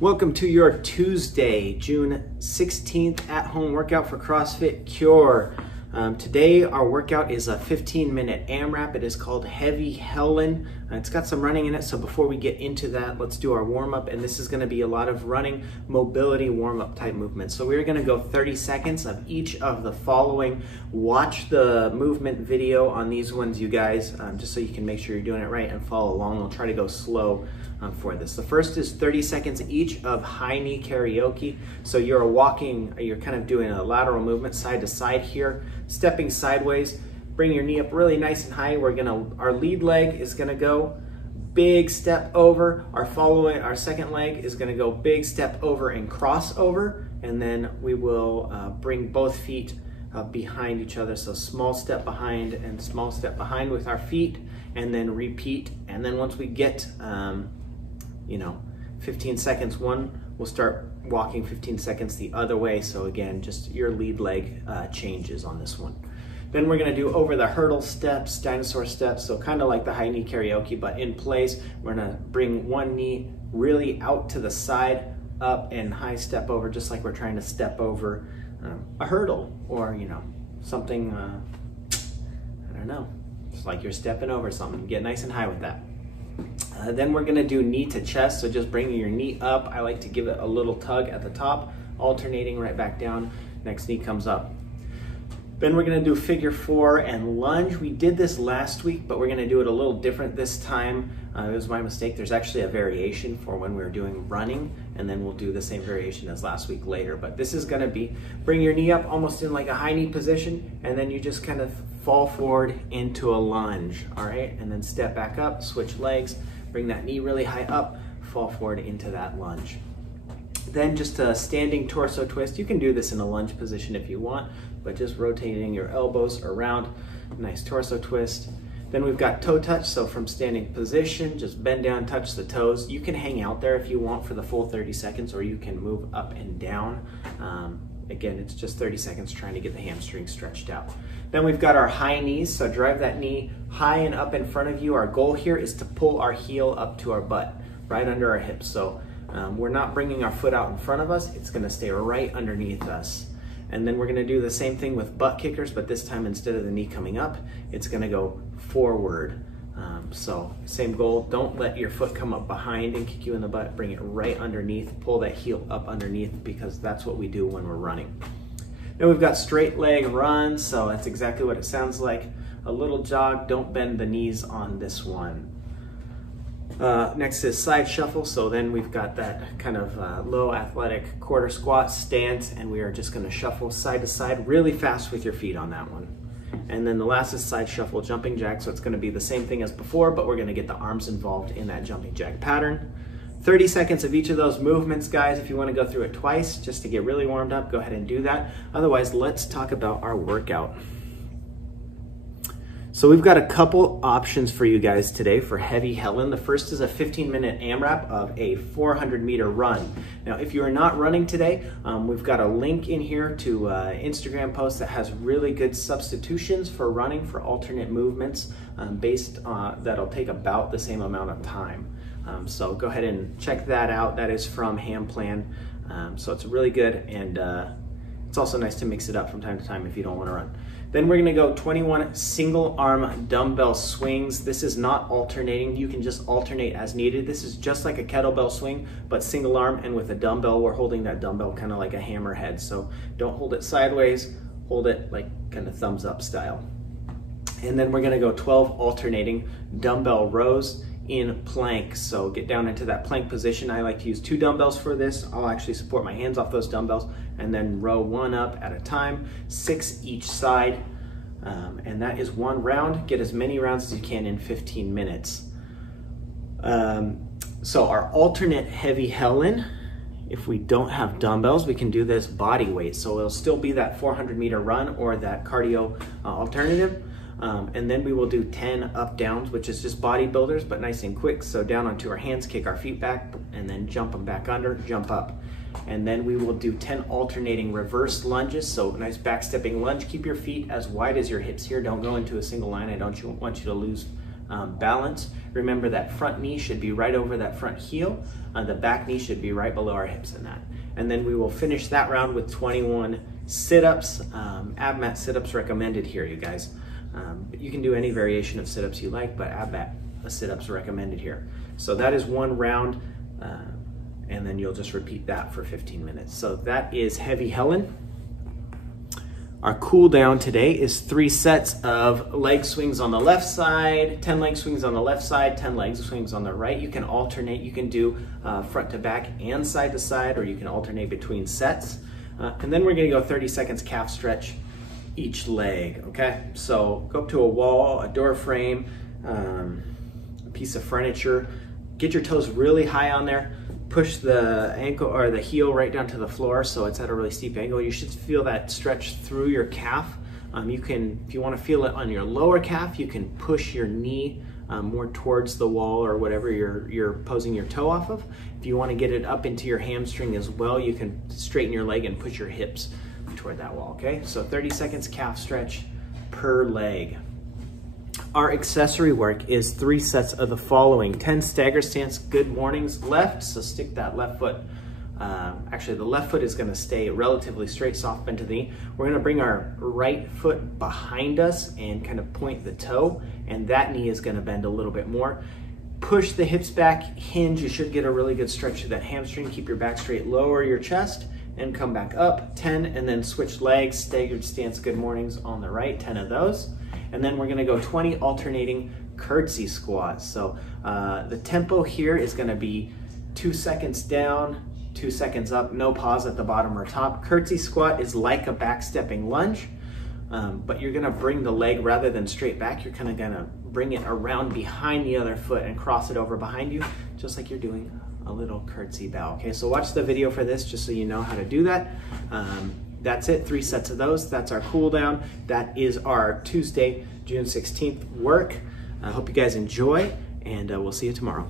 Welcome to your Tuesday, June 16th at-home workout for CrossFit Cure. Today our workout is a 15-minute AMRAP. It is called Heavy Helen. It's got some running in it, so before we get into that, let's do our warm-up, and this is going to be a lot of running mobility warm-up type movements. So we're going to go 30 seconds of each of the following. Watch the movement video on these ones, you guys, just so you can make sure you're doing it right and follow along. I'll try to go slow for this. The first is 30 seconds each of high knee karaoke. So you're kind of doing a lateral movement side to side here, stepping sideways. Bring your knee up really nice and high. Our lead leg is gonna go big step over. Our second leg is gonna go big step over and cross over. And then we will bring both feet behind each other. So small step behind and small step behind with our feet, and then repeat. And then once we get 15 seconds one, we'll start walking 15 seconds the other way. So again, just your lead leg changes on this one. Then we're gonna do over the hurdle steps, dinosaur steps. So kind of like the high knee karaoke, but in place. We're gonna bring one knee really out to the side, up and high step over, just like we're trying to step over a hurdle or something, I don't know, just like you're stepping over something. Get nice and high with that. Then we're gonna do knee to chest, so just bringing your knee up. I like to give it a little tug at the top, alternating right back down. Next knee comes up. Then we're gonna do figure 4 and lunge. We did this last week, but we're gonna do it a little different this time. It was my mistake. There's actually a variation for when we were doing running, and then we'll do the same variation as last week later. But this is gonna be, bring your knee up almost in like a high knee position, and then you just kind of fall forward into a lunge, all right? And then step back up, switch legs, bring that knee really high up, fall forward into that lunge. Then just a standing torso twist. You can do this in a lunge position if you want, but just rotating your elbows around, nice torso twist. Then we've got toe touch, so from standing position, just bend down, touch the toes. You can hang out there if you want for the full 30 seconds, or you can move up and down. Again, it's just 30 seconds trying to get the hamstring stretched out. Then we've got our high knees, so drive that knee high and up in front of you. Our goal here is to pull our heel up to our butt, right under our hips. So we're not bringing our foot out in front of us, it's gonna stay right underneath us. And then we're gonna do the same thing with butt kickers, but this time instead of the knee coming up, it's gonna go forward. So same goal, don't let your foot come up behind and kick you in the butt, bring it right underneath, pull that heel up underneath, because that's what we do when we're running. Then we've got straight leg run, so that's exactly what it sounds like. A little jog, don't bend the knees on this one. Next is side shuffle, so then we've got that kind of low athletic quarter squat stance, and we are just gonna shuffle side to side really fast with your feet on that one. And then the last is side shuffle jumping jack, so it's gonna be the same thing as before, but we're gonna get the arms involved in that jumping jack pattern. 30 seconds of each of those movements, guys. If you wanna go through it twice just to get really warmed up, go ahead and do that. Otherwise, let's talk about our workout. So we've got a couple options for you guys today for Heavy Helen. The first is a 15-minute AMRAP of a 400-meter run. Now, if you are not running today, we've got a link in here to an Instagram post that has really good substitutions for running for alternate movements that'll take about the same amount of time. So go ahead and check that out. That is from Ham Plan. So it's really good, and it's also nice to mix it up from time to time if you don't want to run. Then we're gonna go 21 single arm dumbbell swings. This is not alternating. You can just alternate as needed. This is just like a kettlebell swing, but single arm, and with a dumbbell, we're holding that dumbbell kind of like a hammerhead. So don't hold it sideways, hold it like kind of thumbs up style. And then we're gonna go 12 alternating dumbbell rows in plank. So get down into that plank position. I like to use 2 dumbbells for this. I'll actually support my hands off those dumbbells, and then row 1 up at a time, 6 each side. And that is 1 round. Get as many rounds as you can in 15 minutes. So our alternate Heavy Helen, if we don't have dumbbells, we can do this body weight. So it'll still be that 400-meter run or that cardio alternative. And then we will do 10 up downs, which is just bodybuilders, but nice and quick. So down onto our hands, kick our feet back, and then jump them back under, jump up. And then we will do 10 alternating reverse lunges. So nice back stepping lunge. Keep your feet as wide as your hips here. Don't go into a single line. I don't want you to lose balance. Remember that front knee should be right over that front heel. The back knee should be right below our hips in that. And then we will finish that round with 21 sit-ups. Ab mat sit-ups recommended here, you guys. But you can do any variation of sit-ups you like, but ab mat sit-ups are recommended here. So that is one round, and then you'll just repeat that for 15 minutes. So that is Heavy Helen. Our cool down today is 3 sets of leg swings on the left side, 10 leg swings on the left side, 10 leg swings on the right. You can alternate, you can do front to back and side to side, or you can alternate between sets. And then we're gonna go 30 seconds calf stretch each leg, okay? So go up to a wall, a door frame, a piece of furniture, get your toes really high on there, push the ankle or the heel right down to the floor so it's at a really steep angle. You should feel that stretch through your calf. You can, if you want to feel it on your lower calf, you can push your knee more towards the wall or whatever you're posing your toe off of. If you want to get it up into your hamstring as well, you can straighten your leg and push your hips toward that wall, okay? So 30 seconds calf stretch per leg. Our accessory work is 3 sets of the following: 10 stagger stance good mornings left, so stick that left foot. Actually, the left foot is gonna stay relatively straight, soft bend to the knee. We're gonna bring our right foot behind us and kind of point the toe, and that knee is gonna bend a little bit more. Push the hips back, hinge, you should get a really good stretch to that hamstring. Keep your back straight, lower your chest, and come back up, 10, and then switch legs, staggered stance good mornings on the right, 10 of those. And then we're gonna go 20 alternating curtsey squats. So the tempo here is gonna be 2 seconds down, 2 seconds up, no pause at the bottom or top. Curtsey squat is like a backstepping lunge, but you're gonna bring the leg rather than straight back, you're kind of gonna bring it around behind the other foot and cross it over behind you, just like you're doing a little curtsey bow. Okay, so watch the video for this just so you know how to do that. That's it, 3 sets of those. That's our cool down. That is our Tuesday, June 16th work. I hope you guys enjoy, and we'll see you tomorrow.